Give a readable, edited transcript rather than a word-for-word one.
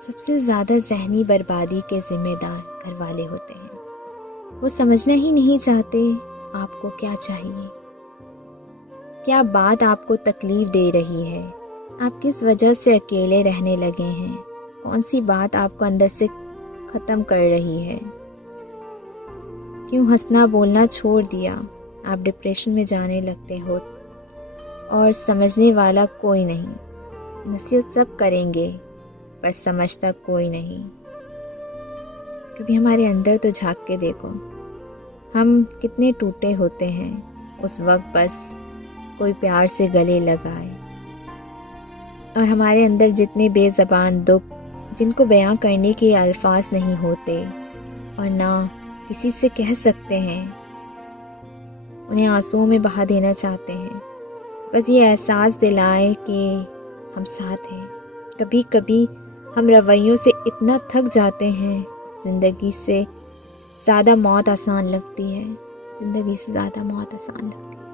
سب سے زیادہ ذہنی بربادی کے ذمہ دار گھر والے ہوتے ہیں۔ وہ سمجھنا ہی نہیں چاہتے آپ کو کیا چاہیے، کیا بات آپ کو تکلیف دے رہی ہے، آپ کس وجہ سے اکیلے رہنے لگے ہیں، کون سی بات آپ کو اندر سے ختم کر رہی ہے، کیوں ہنسنا بولنا چھوڑ دیا، آپ ڈپریشن میں جانے لگتے ہو اور سمجھنے والا کوئی نہیں۔ نصیحت سب کریں گے پر سمجھتا کوئی نہیں۔ کبھی ہمارے اندر تو جھانک کے دیکھو، ہم کتنے ٹوٹے ہوتے ہیں اس وقت بس کوئی پیار سے گلے لگائے، اور ہمارے اندر جتنے بے زبان دکھ جن کو بیان کرنے کے الفاظ نہیں ہوتے اور نہ کسی سے کہہ سکتے ہیں، انہیں آنسوؤں میں بہا دینا چاہتے ہیں۔ بس یہ احساس دلائے کہ ہم ساتھ ہیں۔ کبھی کبھی ہم رویوں سے اتنا تھک جاتے ہیں، زندگی سے زیادہ موت آسان لگتی ہے، زندگی سے زیادہ موت آسان لگتی ہے۔